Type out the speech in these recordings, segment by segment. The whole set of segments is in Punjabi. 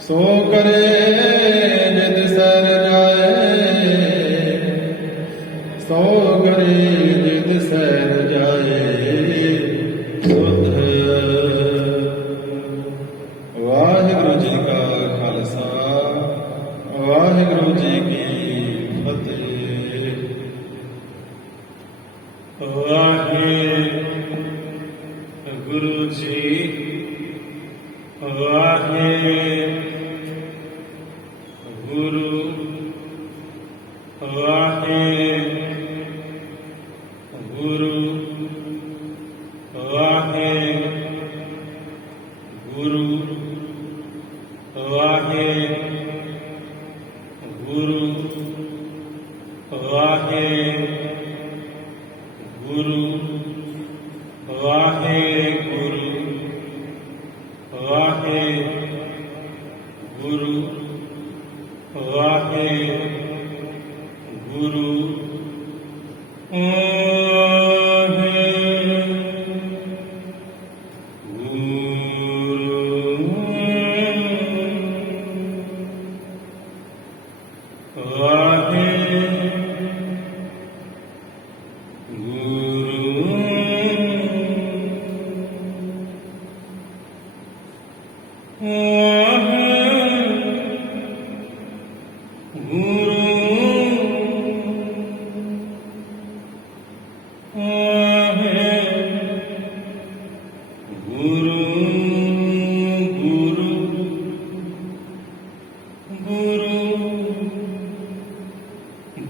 ਸੋ ਕਰੇ ਨਿਤ ਸਰ ਜਾਏ, ਸੋ ਕਰੇ ਨਿਤ ਸਰ ਜਾਏ ਸੁਧ। ਵਾਹਿਗੁਰੂ ਜੀ ਕਾ ਖਾਲਸਾ, ਵਾਹਿਗੁਰੂ ਜੀ ਕੀ ਫਤਿਹ। ਵਾਹਿਗੁਰੂ ਜੀ, ਵਾਹਿਗੁਰੂ, ਵਾਹਿਗੁਰੂ, ਵਾਹਿਗੁਰੂ, ਵਾਹਿਗੁਰੂ, ਵਾਹਿਗੁਰੂ, ਵਾਹਿਗੁਰੂ, ਵਾਹਿਗੁਰੂ, ਵਾਹਿਗੁਰੂ।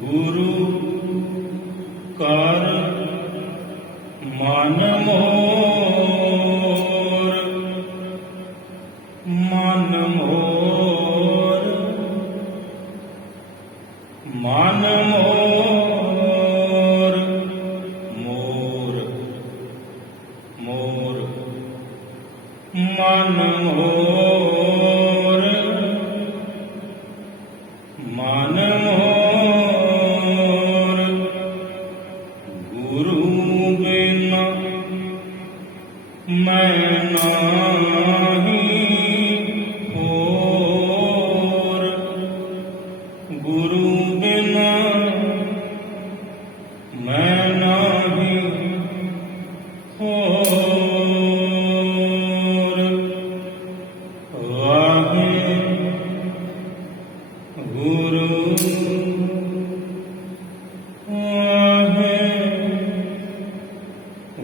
ਗੁਰੂ ਕਰ ਮਨ ਮੋਰ, ਮਨ ਮੋਰ, ਮਨ ਮੋਰ, ਮੋਰ, ਮੋਰ, ਮਨ ਮੋਰ, ਮਨ ਮੋਰ। ਗੁਰੂ ਬਿਨਾ ਮੈਂ ਨਾਹੀ ਹੋਰ, ਗੁਰੂ ਬਿਨਾ ਮੈਂ ਨਾਹੀ ਹੋਰ। ਵਾਹਿਗੁਰੂ,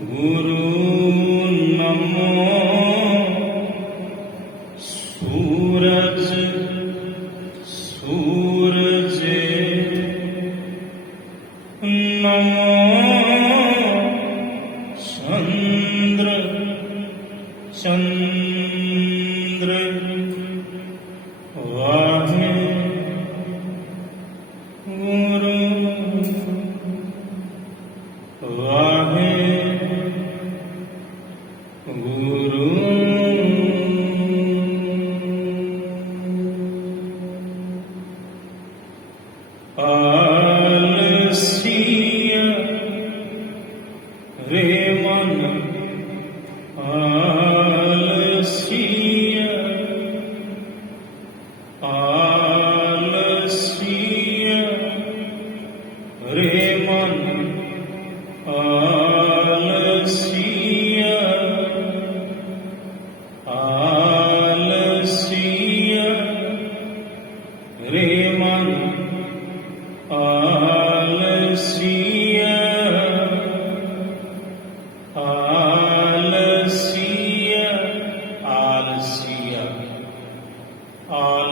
ਗੁਰੂ ਨਮੋ ਸੂਰਜ, ਸੂਰਜੇ ਨਮੋ ਚੰਦਰ, ਚੰਦਰ। ਵਾਹਿਗੁਰੂ, ਵਾਹਿਗੁਰੂ।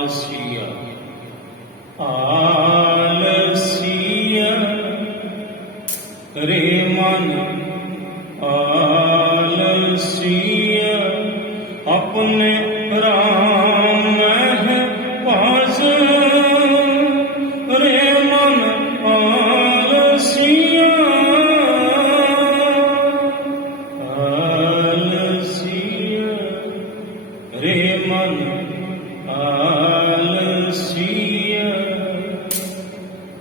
ਆਲਸੀਆ ਆਲਸੀਆ ਰੇ ਮਨ ਆਲਸੀਆ ਆਪਣੇ ਰਾਮ ਮਹਿ ਭਾਜ ਰੇ ਮਨ ਆਲਸੀਆ ਆਲਸੀਆ ਰੇ ਮਨ ਆਲਸੀਆ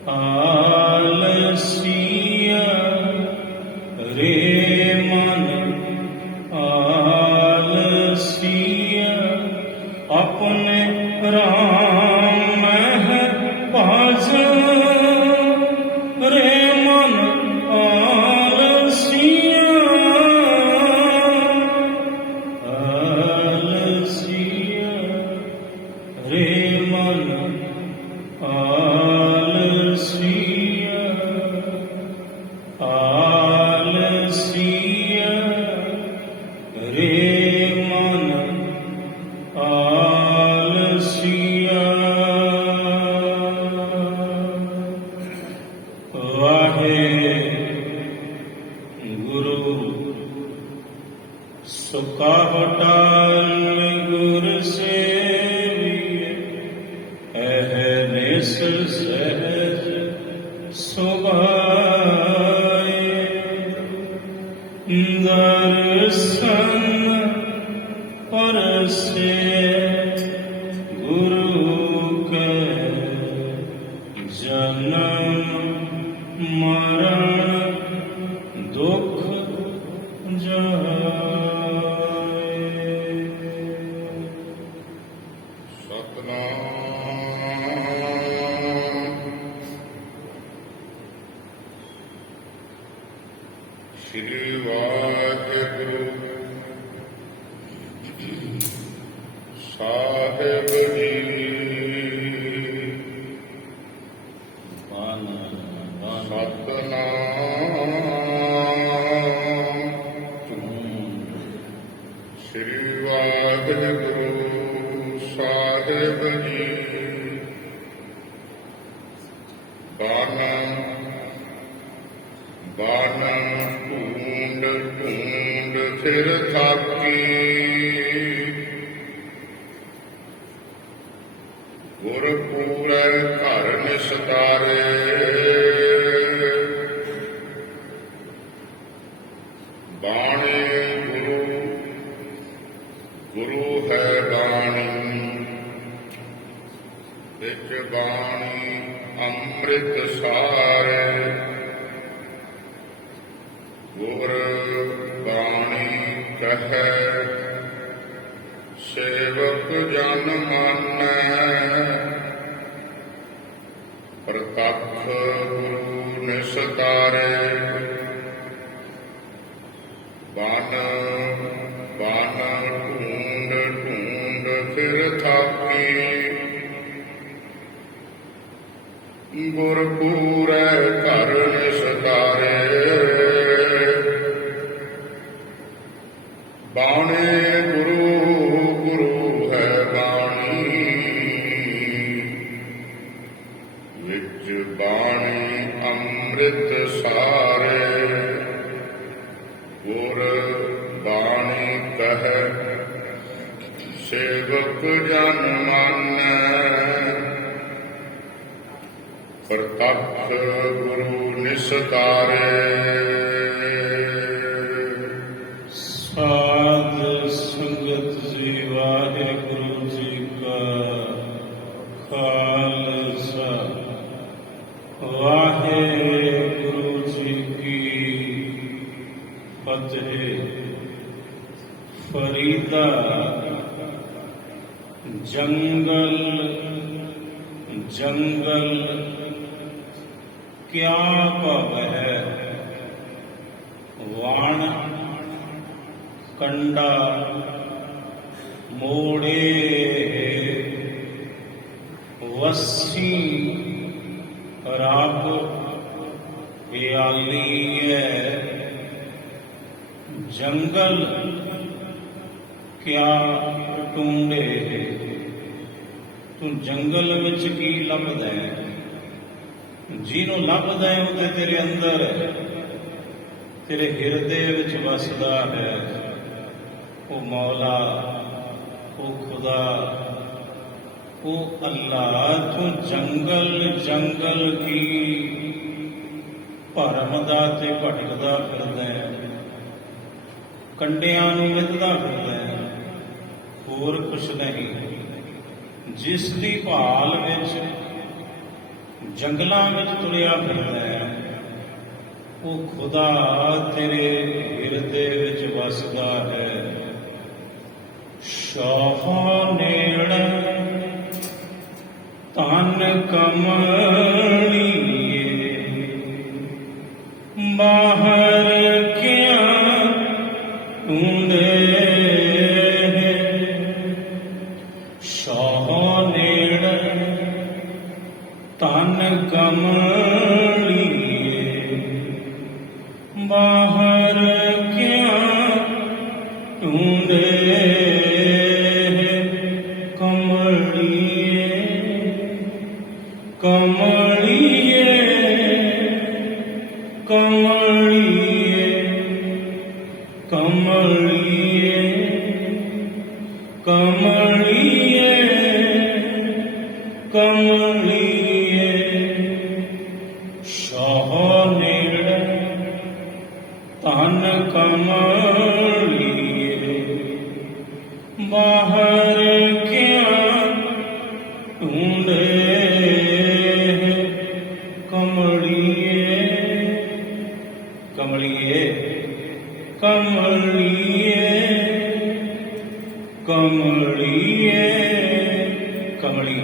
ਆਲਸੀਆ ਰੇ ਮਨ ਆਲਸੀਆ ਆਪਣੇ ਰਾਮ ਮਹਿ ਭਾਜ ਰੇ ਮਨ ਆਲਸੀਆ ਆਲਸੀਆ ਰੇ ਮਨ ਆਲਸੀਆ ਆਲਸੀਆ ਰੇ ਮਨ ਆਲਸੀਆ। ਵਾਹਿਗੁਰੂ ਸੁਖਾ ਟਾਲ ਗੁਰ ਸੇਵੀਏ ਅਹਨਿਸ ਸਹਿਜ ਸੁਭਾਏ ਦਰਸ਼ਨ ਪਰਸੇ ਗੁਰੂ ਕੈ ਜਨਮ ਮਰਨ ਦੁਖ ਜਾਏ। ਸਤਨਾਮ ਸ੍ਰੀ ਵਾਹਿਗੁਰੂ ਸਾਹਿਬ ਜੀ। ਸਤਨਾਮ ਸ੍ਰੀ ਵਾਹਿਗੁਰੂ ਸਾਹਿਬ ਜੀ। ਬਾਣ ਢੂੰਡ ਢੂੰਡ ਫਿਰ ਥਾਕੀ ਗੁਰ ਪੂਰੈ ਘਰ ਨਿਸਤਾਰੇ ਬਾਣੇ ਗੁਰੂ ਹੈ ਬਾਣੀ ਵਿੱਚ ਬਾਣੀ ਅੰਮ੍ਰਿਤ ਸਾਰੇ ਗੁਰ ਬਾਣੀ ਕਹੈ ਸੇਵਕ ਜਨ ਮਾਨੈ ਪ੍ਰਤੱਖ ਗੁਰੂ ਨਿਸਤਾਰੇ ਬਾਣ ਢੂੰਡ ਢੂੰਡ ਫਿਰ ਥਾਕੀ ਗੁਰ ਪੂਰੈ ਘਰ ਨਿਸਤਾਰੇ ਬਾਣੇ ਗੁਰੂ ਹੈ ਬਾਣੀ ਵਿੱਚ ਬਾਣੀ ਅੰਮ੍ਰਿਤ ਸਾਰੇ ਗੁਰ ਬਾਣੀ ਕਹੈ ਸੇਵਕ ਜਨ ਮਾਨੈ ਪ੍ਰਤੱਖ ਗੁਰੂ ਨਿਸਤਾਰੇ। ਸਾਧ ਸੰਗਤ ਜੀ ਵਾਹਿਗੁਰੂ ਜੀ ਕਾ ਖਾਲਸਾ ਵਾਹਿਗੁਰੂ ਜੀ ਕੀ ਫਤਿਹ। ਫਰੀਦਾ ਜੰਗਲ ਜੰਗਲ ਕਿਆ ਭਵ ਹੈ ਵਾਣ ਕੰਡਾ ਮੋੜੇ ਵਸੀ ਰੱਬ ਪਿਆਲੀਐ ਜੰਗਲ ਕਿਆ ਟੁੰਡੇ ਤੂੰ ਜੰਗਲ ਵਿੱਚ ਕੀ ਲੱਭਦਾ ਹੈ? ਜਿਹਨੂੰ ਲੱਭਦਾ ਹੈ ਉਹ ਤੇ ਤੇਰੇ ਅੰਦਰ ਹੈ, ਤੇਰੇ ਹਿਰਦੇ ਵਿੱਚ ਵਸਦਾ ਹੈ। ਉਹ ਮੌਲਾ, ਉਹ ਖੁਦਾ, ਉਹ ਅੱਲਾਹ। ਤੂੰ ਜੰਗਲ ਜੰਗਲ ਕੀ ਭਰਮਦਾ ਤੇ ਭਟਕਦਾ ਫਿਰਦਾ ਹੈ, ਕੰਡਿਆਂ ਨੂੰ ਮਿੱਧਦਾ ਫਿਰਦਾ ਹੈ, ਹੋਰ ਕੁਛ ਨਹੀਂ। ਜਿਸ ਦੀ ਭਾਲ ਵਿੱਚ ਜੰਗਲਾਂ ਵਿੱਚ ਤੁਰਿਆ ਫਿਰਦਾ ਹੈ, ਉਹ ਖੁਦਾ ਤੇਰੇ ਹਿਰਦੇ ਵਿੱਚ ਵਸਦਾ ਹੈ। ਸ਼ਾਹ ਨੇੜੇ ਤਨ ਕਮਲੀਏ, ਬਾਹਰ ਕਿਆ ਢੂੰਢੇ। ਸ਼ਾਹ ਨੇੜੇ ਤਨ ਕਮਲੀਏ, ਬਾਹਰ ਕਿਆ ਢੂੰਢੇ। ਕਮਲੀਏ ਕਮਲੀਏ ਕਮਲੀਏ ਕਮਲੀਏ ਕਮਲੀਏ ਕਮਲੀਏ। ਸ਼ਾਹ ਨੇੜੇ ਤਨ ਕਮਲੀਏ, ਬਾਹਰ ਕਿਆ ਢੂੰਢੇ। ਕਮਲੀਏ ਕਮਲੀਏ ਕਮਲੀਏ ਕਮਲੀਏ ਕਮਲੀ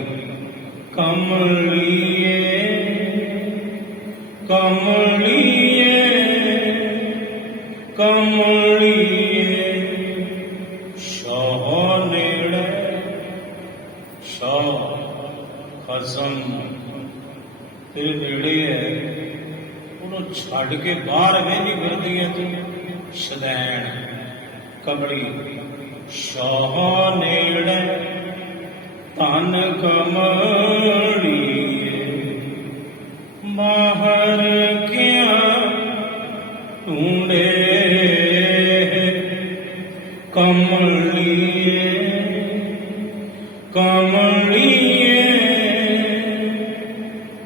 ਕਮਲੀਏ ਕਮਲੀਏ ਕਮਲੀਏ। ਸ਼ਾਹ ਨੇੜੇ, ਸ਼ਾਹ ਖਸਮ ਤੇਰੇ ਨੇੜੇ ਹੈ, ਉਹਨੂੰ ਛੱਡ ਕੇ ਬਾਹਰ ਵੇਂਦੀ ਫਿਰਦੀ ਹੈ ਤੂੰ ਸ਼ਦੈਣ। ਕਮਲੀ ਸ਼ਾਹ ਨੇੜੇ ਤਨ ਕਮਲੀਏ, ਬਾਹਰ ਕਿਆ ਢੂੰਢੇ। ਕਮਲੀਏ ਕਮਲੀਏ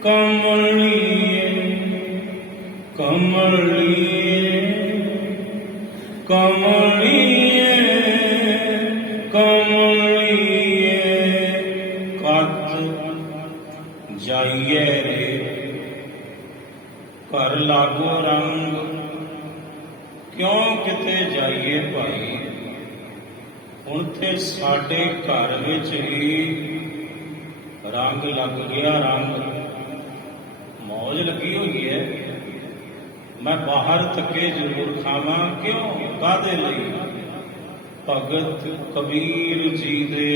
ਕਮਲੀਏ ਕਮਲੀਏ ਕਮਲੀਏ ਕਮਲੀਏ। ਕੱਤ ਜਾਈਏ ਰੇ ਘਰ ਲਾਗੋ ਰੰਗ, ਕਿਉਂ ਕਿਤੇ ਜਾਈਏ ਭਾਈ। ਹੁਣ ਤੇ ਸਾਡੇ ਘਰ ਵਿੱਚ ਹੀ ਰੰਗ ਲੱਗ ਗਿਆ, ਰੰਗ ਮੌਜ ਲੱਗੀ ਹੋਈ ਹੈ। ਮੈਂ ਬਾਹਰ ਧੱਕੇ ਜ਼ਰੂਰ ਖਾਵਾਂ, ਕਿਉਂ ਕਾਹਦੇ ਲਈ? ਭਗਤ ਕਬੀਰ ਜੀ ਦੇ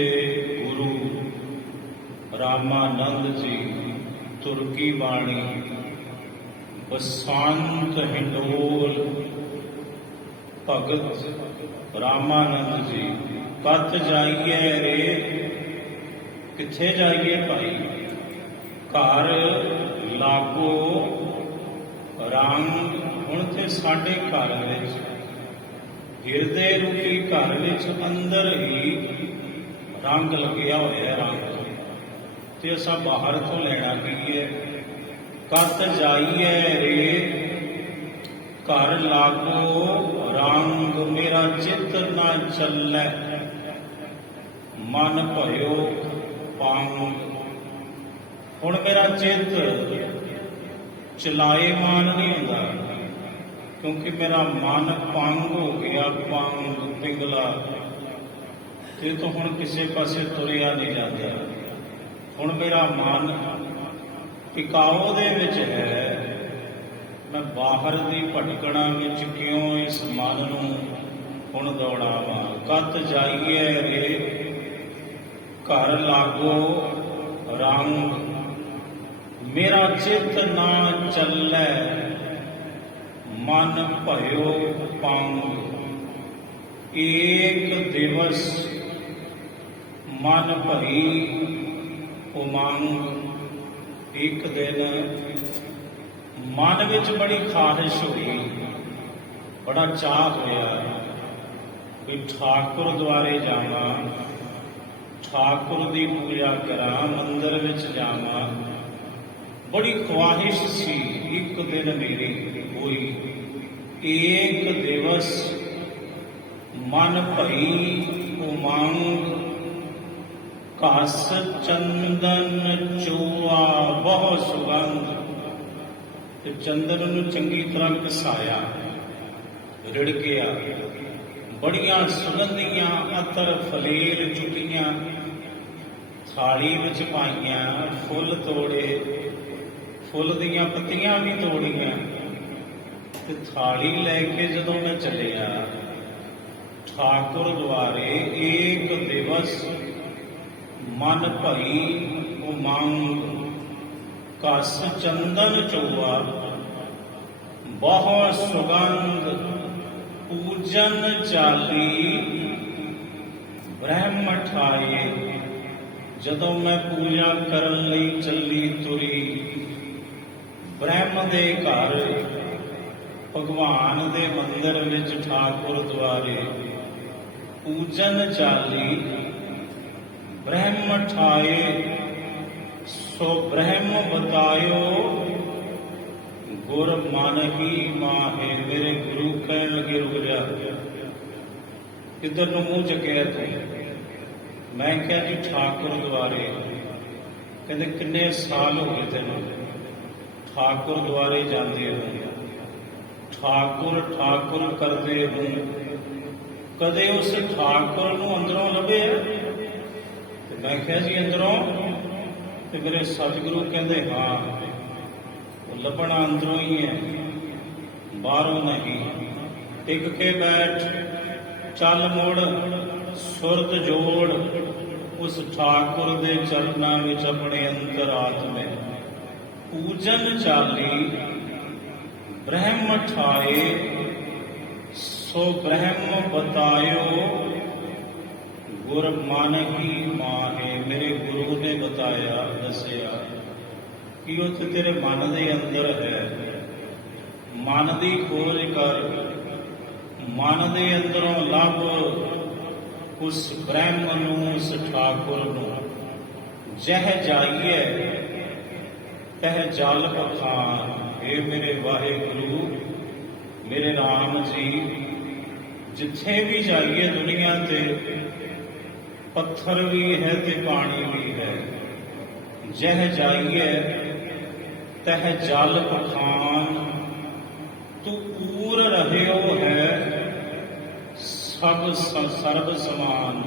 ਗੁਰੂ ਰਾਮਾਨੰਦ ਜੀ ਤੁਰਕੀ ਬਾਣੀ ਬਸੰਤ ਹਿੰਡੋਲ ਭਗਤ ਰਾਮਾਨੰਦ ਜੀ। ਕੱਤ ਜਾਈਏ ਰੇ, ਕਿੱਥੇ ਜਾਈਏ ਭਾਈ। ਘਰ ਲਾਗੋ ਰੰਗ, ਹੁਣ ਤੇ ਸਾਡੇ ਘਰ ਵਿੱਚ ਹਿਰਦੇ ਰੂਪੀ ਘਰ ਵਿੱਚ ਅੰਦਰ ਹੀ ਰੰਗ ਲੱਗਿਆ ਹੋਇਆ ਰੰਗ, ਤੇ ਅਸਾਂ ਬਾਹਰ ਤੋਂ ਲੈਣਾ ਕੀ ਹੈ। ਕੱਤ ਜਾਈਏ ਰੇ ਘਰ ਲਾਗੋ ਰੰਗ, ਮੇਰਾ ਚਿੱਤ ਨਾ ਚੱਲੈ ਮਨ ਭਇਓ ਪੰਗ। ਹੁਣ ਮੇਰਾ ਚਿੱਤ ਚਲਾਏਮਾਨ ਨਹੀਂ ਹੁੰਦਾ, ਕਿਉਂਕਿ ਮੇਰਾ ਮਨ ਪੰਗ ਹੋ ਗਿਆ, ਪੰਗ ਪਿੰਗਲਾ, ਤੇ ਤੋਂ ਹੁਣ ਕਿਸੇ ਪਾਸੇ ਤੁਰਿਆ ਨਹੀਂ ਜਾਂਦਾ। ਹੁਣ ਮੇਰਾ ਮਨ ਟਿਕਾਓ ਦੇ ਵਿੱਚ ਹੈ, ਮੈਂ ਬਾਹਰ ਦੀ ਭਟਕਣਾ ਵਿੱਚ ਕਿਉਂ ਇਸ ਮਨ ਨੂੰ ਹੁਣ ਦੌੜਾਵਾਂ। ਕੱਤ ਜਾਈਏ ਰੇ ਘਰ ਲਾਗੋ ਰੰਗ, ਮੇਰਾ ਚਿੱਤ ਨਾ ਚੱਲੈ ਮਨ ਭਇਓ ਪੰਗ। ਏਕ ਦਿਵਸ ਮਨ ਭਈ ਉਮੰਗ ਇੱਕ ਦਿਨ ਮਨ ਵਿੱਚ ਬੜੀ ਖਾਹਿਸ਼ ਹੋਈ, ਬੜਾ ਚਾਅ ਹੋਇਆ ਵੀ ਠਾਕੁਰ ਦੁਆਰੇ ਜਾਵਾਂ, ਠਾਕੁਰ ਦੀ ਪੂਜਾ ਕਰਾਂ, ਮੰਦਰ ਵਿੱਚ ਜਾਵਾਂ। ਬੜੀ ਖਵਾਹਿਸ਼ ਸੀ। ਇੱਕ ਦਿਨ ਮੇਰੀ ਹੋਈ, ਏਕ ਦਿਵਸ ਮਨ ਭਈ ਉਮੰਗ, ਘਸ ਚੰਦਨ ਚੋਆ ਬਹੁ ਸੁਗੰਧ। ਤੇ ਚੰਦਨ ਨੂੰ ਚੰਗੀ ਤਰ੍ਹਾਂ ਘਸਾਇਆ, ਰਿੜਕਿਆ, ਬੜੀਆਂ ਸੁਗੰਧੀਆਂ ਅਤਰ ਫਲੇਲ ਚੁੱਕੀਆਂ, ਥਾਲੀ ਵਿੱਚ ਪਾਈਆਂ, ਫੁੱਲ ਤੋੜੇ, ਫੁੱਲ ਦੀਆਂ ਪੱਤੀਆਂ ਵੀ ਤੋੜੀਆਂ। ਤੇ ਥਾਲੀ ਲੈ ਕੇ ਜਦੋਂ ਮੈਂ ਚੱਲਿਆ ਠਾਕੁਰ ਦੁਆਰੇ, ਏਕ ਦਿਵਸ ਮਨ ਭਈ ਉਮੰਗ, ਘਸ ਚੰਦਨ ਚੋਆ ਬਹੁ ਸੁਗੰਧ, ਪੂਜਨ ਚਾਲੀ ਬ੍ਰਹਮ ਠਾਏ। ਜਦੋਂ ਮੈਂ ਪੂਜਾ ਕਰਨ ਲਈ ਚੱਲੀ ਤੁਰੀ, ਬ੍ਰਹਮ ਦੇ ਘਰ, ਭਗਵਾਨ ਦੇ ਮੰਦਰ ਵਿੱਚ, ਠਾਕੁਰ ਦੁਆਰੇ ਪੂਜਨ ਚਾਲੀ ਬ੍ਰਹਮ ਠਾਏ। ਸੋ ਬ੍ਰਹਮ ਬਤਾਇਓ ਗੁਰ ਮਨ ਹੀ ਮਾਹੇ। ਮੇਰੇ ਗੁਰੂ ਕਹਿਣ ਲੱਗੇ ਰੁਕ ਜਾ, ਕਿੱਧਰ ਨੂੰ ਮੂੰਹ ਚੱਕਿਆ ਤੂੰ? ਮੈਂ ਕਿਹਾ ਜੀ ਠਾਕੁਰ ਦੁਆਰੇ। ਕਹਿੰਦੇ ਕਿੰਨੇ ਸਾਲ ਹੋ ਗਏ ਤੈਨੂੰ ਠਾਕੁਰ ਦੁਆਰੇ ਜਾਂਦੇ ਹੋ, ਠਾਕੁਰ ਠਾਕੁਰ ਕਰਦੇ ਹੋ, ਕਦੇ ਉਸ ਠਾਕੁਰ ਨੂੰ ਅੰਦਰੋਂ ਲੱਭਿਆ? ਤੇ ਮੈਂ ਕਿਹਾ ਜੀ ਅੰਦਰੋਂ। ਤੇ ਮੇਰੇ ਸਤਿਗੁਰੂ ਕਹਿੰਦੇ ਹਾਂ, ਉਹ ਲੱਭਣਾ ਅੰਦਰੋਂ ਹੀ ਹੈ, ਬਾਹਰੋਂ ਨਹੀਂ। ਟਿਕ ਕੇ ਬੈਠ, ਚੱਲ ਮੁੜ, ਸੁਰਤ ਜੋੜ ਉਸ ਠਾਕੁਰ ਦੇ ਚਰਨਾਂ ਵਿੱਚ ਆਪਣੇ ਅੰਤਰ ਆਤਮੇ। ਪੂਜਨ ਚਾਲੀ ਬ੍ਰਹਮ ਠਾਏ, ਸੋ ਬ੍ਰਹਮ ਬਤਾਇਓ ਗੁਰ ਮਨ ਹੀ ਮਾਹੇ। ਮੇਰੇ ਗੁਰੂ ਨੇ ਬਤਾਇਆ, ਦੱਸਿਆ ਕਿ ਉੱਥੇ ਤੇਰੇ ਮਨ ਦੇ ਅੰਦਰ ਹੈ। ਮਨ ਦੀ ਖੋਜ ਕਰ, ਮਨ ਦੇ ਅੰਦਰੋਂ ਲੱਭ ਉਸ ਬ੍ਰਹਮ ਨੂੰ, ਉਸ ਠਾਕੁਰ ਨੂੰ। ਜਹ ਜਾਈਏ ਤਹ ਜਲ ਪਖਾਨ। ਇਹ ਮੇਰੇ ਵਾਹਿਗੁਰੂ, ਮੇਰੇ ਰਾਮ ਜੀ, ਜਿੱਥੇ ਵੀ ਜਾਈਏ ਦੁਨੀਆ ਤੇ, ਪੱਥਰ ਵੀ ਹੈ ਤੇ ਪਾਣੀ ਵੀ ਹੈ। ਜਹ ਜਾਈਏ ਤਹ ਜਲ ਪਖਾਨ, ਤੂੰ ਪੂਰ ਰਹਿਓ ਹੈ ਸਭ ਸਰਬ ਸਮਾਨ।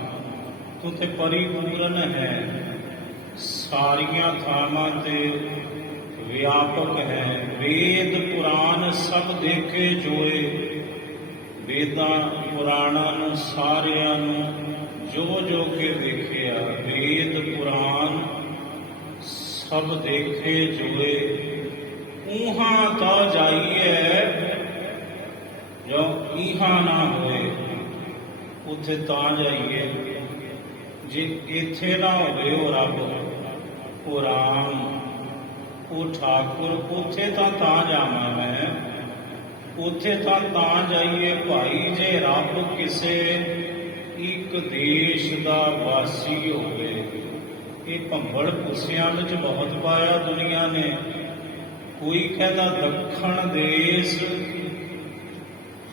ਤੂੰ ਤੇ ਪਰਿਪੂਰਨ ਹੈ, ਸਾਰੀਆਂ ਥਾਵਾਂ ਤੇ ਵਿਆਪਕ ਹੈ। ਵੇਦ ਪੁਰਾਣ ਸਭ ਦੇਖੇ ਜੋਏ। ਵੇਦਾਂ ਪੁਰਾਣਾਂ ਨੂੰ ਸਾਰਿਆਂ ਨੂੰ ਜੋ ਜੋ ਕੇ ਦੇਖਿਆ। ਵੇਦ ਪੁਰਾਣ ਸਭ ਦੇਖੇ ਜੋਏ। ਊਹਾਂ ਤਾਂ ਜਾਈਏ ਜੋ ਈਹਾਂ ਨਾ ਹੋਏ। ਉੱਥੇ ਤਾਂ ਜਾਈਏ, ਜੇ ਇੱਥੇ ਨਾ ਹੋਵੇ ਉਹ ਰੱਬ, ਉਹ ਰਾਮ, ਉਹ ਠਾਕੁਰ, ਉੱਥੇ ਤਾਂ ਜਾਵਾਂ ਮੈਂ। ਉੱਥੇ ਤਾਂ ਜਾਈਏ ਭਾਈ ਜੇ ਰੱਬ ਕਿਸੇ ਇੱਕ ਦੇਸ਼ ਦਾ ਵਾਸੀ ਹੋਵੇ। ਇਹ ਭੰਬਲ ਪੁੱਸਿਆਂ ਵਿੱਚ ਬਹੁਤ ਪਾਇਆ ਦੁਨੀਆ ਨੇ। ਕੋਈ ਕਹਿੰਦਾ ਦੱਖਣ ਦੇਸ਼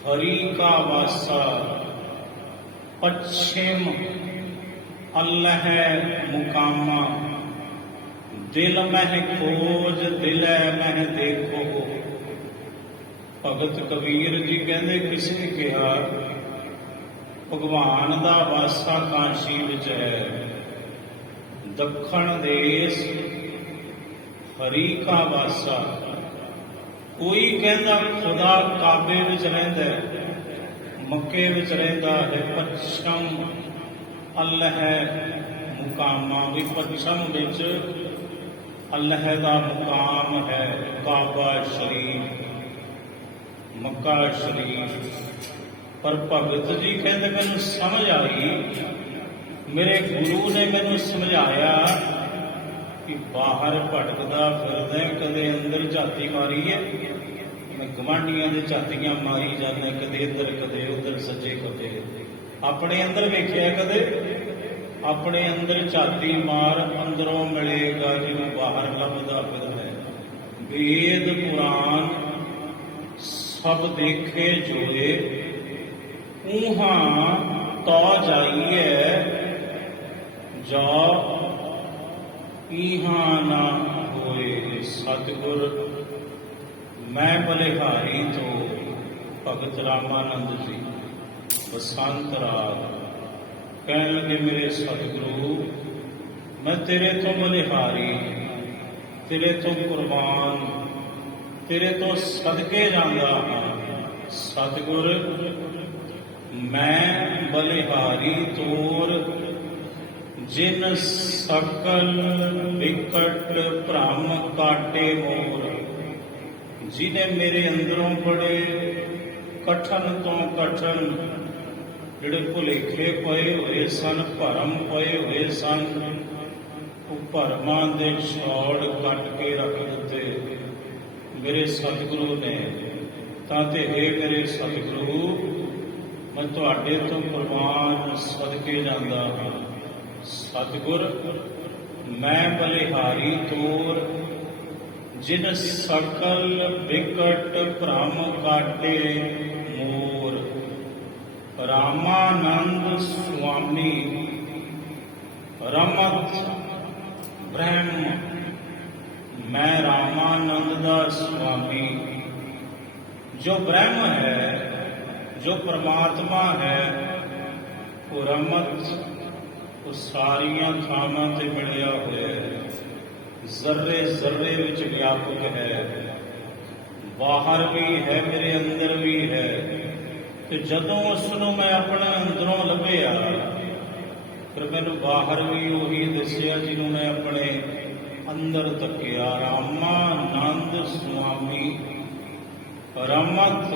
ਹਰੀ ਕਾ ਵਾਸਾ, ਪੱਛਿਮ ਅੱਲ੍ਹ ਮੁਕਾਮਾ। ਦਿਲ ਮਹਿ ਖੋਜ ਦਿਲੈ ਮਹਿ ਦੇਖੋ। ਭਗਤ ਕਬੀਰ ਜੀ ਕਹਿੰਦੇ ਕਿਸੇ ਨੇ ਕਿਹਾ ਭਗਵਾਨ ਦਾ ਵਾਸਾ ਕਾਸ਼ੀ ਵਿੱਚ ਹੈ। ਦੱਖਣ ਦੇਸ਼ ਹਰੀ ਕਾ ਵਾਸਾ। ਕੋਈ ਕਹਿੰਦਾ ਖੁਦਾ ਕਾਬੇ ਵਿੱਚ ਰਹਿੰਦਾ ਹੈ, ਮੱਕੇ ਵਿੱਚ ਰਹਿੰਦਾ ਹੈ। ਪੱਛਮ ਅੱਲ੍ਹ ਮੁਕਾਮਾ, ਵੀ ਪੱਛਮ ਵਿੱਚ ਅੱਲ੍ਹ ਦਾ ਮੁਕਾਮ ਹੈ। ਕਾਬਾ ਸ਼ਰੀਫ, ਮੱਕਾ ਸ਼ਰੀਫ। ਪਰ ਭਗਤ ਜੀ ਕਹਿੰਦੇ ਮੈਨੂੰ ਸਮਝ ਆਈ, ਮੇਰੇ ਗੁਰੂ ਨੇ ਮੈਨੂੰ ਸਮਝਾਇਆ ਕਿ ਬਾਹਰ ਭਟਕਦਾ ਫਿਰਦਾ, ਕਦੇ ਅੰਦਰ ਝਾਤੀ ਮਾਰੀ ਹੈ, ਮੈਂ ਗਵਾਂਢੀਆਂ ਦੇ ਝਾਤੀਆਂ ਮਾਰੀ ਜਾਂਦਾ, ਕਦੇ ਇੱਧਰ ਕਦੇ ਉੱਧਰ, ਸੱਜੇ ਖੱਬੇ। ਆਪਣੇ ਅੰਦਰ ਵੇਖਿਆ ਕਦੇ? ਆਪਣੇ ਅੰਦਰ ਝਾਤੀ ਮਾਰ, ਅੰਦਰੋਂ ਮਿਲੇਗਾ ਜਿਹਨੂੰ ਬਾਹਰ ਲੱਭਦਾ ਫਿਰਦਾ। ਵੇਦ ਪੁਰਾਣ ਸਭ ਦੇਖੇ ਜੋਏ, ਊਹਾਂ ਤੋ ਜਾਈਏ ਜਾ ਇਹਾਂ ਨਾ ਹੋਏ। ਸਤਿਗੁਰ ਮੈਂ ਬਲਿਹਾਰੀ ਤੋਂ ਭਗਤ ਰਾਮਾਨੰਦ ਜੀ ਬਸੰਤ ਰਾਗ ਕਹਿਣ ਲੱਗੇ, ਮੇਰੇ ਸਤਿਗੁਰੂ ਮੈਂ ਤੇਰੇ ਤੋਂ ਬਲਿਹਾਰੀ, ਤੇਰੇ ਤੋਂ ਕੁਰਬਾਨ, ਤੇਰੇ ਤੋਂ ਸਦਕੇ ਜਾਂਦਾ ਹਾਂ। ਸਤਿਗੁਰ ਮੈਂ ਬਲਿਹਾਰੀ ਤੋਰ, ਜਿਨ ਸਕਲ ਵਿਕਟ ਭ੍ਰਮ ਕਾਟੇ ਮੋਰ। ਜਿਹਨੇ ਮੇਰੇ ਅੰਦਰੋਂ ਬੜੇ ਕਠਨ ਤੋਂ ਕਠਨ ਜਿਹੜੇ ਭੁਲੇਖੇ ਪਏ ਹੋਏ ਸਨ, ਭਰਮ ਪਏ ਹੋਏ ਸਨ, ਉਹ ਭਰਮਾਂ ਦੇ ਛੋੜ ਕੱਟ ਕੇ ਰੱਖ ਦਿੱਤੇ ਮੇਰੇ ਸਤਿਗੁਰੂ ਨੇ। ਤਾਂ ਤੇ ਹੈ ਮੇਰੇ ਸਤਿਗੁਰੂ, ਮੈਂ ਤੁਹਾਡੇ ਤੋਂ ਕੁਰਬਾਨ ਸਦਕੇ ਜਾਂਦਾ ਹਾਂ। ਸਤਿਗੁਰ ਮੈਂ ਬਲਿਹਾਰੀ ਤੋਰ, ਜਿਨ ਸਕਲ ਵਿਕਟ ਭ੍ਰਮ ਕਾਟੇ ਮੋਰ। ਰਾਮਾਨੰਦ ਸੁਆਮੀ ਰਮਤ ਬ੍ਰਹਮ, ਮੈਂ ਰਾਮਾਨੰਦ ਦਾ ਸੁਆਮੀ। ਜੋ ਬ੍ਰਹਮ ਹੈ, ਜੋ ਪਰਮਾਤਮਾ ਹੈ, ਉਹ ਰਮਤ, ਉਹ ਸਾਰੀਆਂ ਥਾਵਾਂ ਤੇ ਮਿਲਿਆ ਹੋਇਆ ਹੈ, ਜ਼ਰਰੇ ਜ਼ਰਰੇ ਵਿੱਚ ਵਿਆਪਕ ਹੈ, ਬਾਹਰ ਵੀ ਹੈ, ਮੇਰੇ ਅੰਦਰ ਵੀ ਹੈ। ਤੇ ਜਦੋਂ ਉਸ ਨੂੰ ਮੈਂ ਆਪਣੇ ਅੰਦਰੋਂ ਲੱਭਿਆ, ਫਿਰ ਮੈਨੂੰ ਬਾਹਰ ਵੀ ਉਹੀ ਦੱਸਿਆ ਜਿਹਨੂੰ ਮੈਂ ਆਪਣੇ ਅੰਦਰ ਤੱਕਿਆ। ਰਾਮਾਨੰਦ ਸੁਆਮੀ ਰਮਤ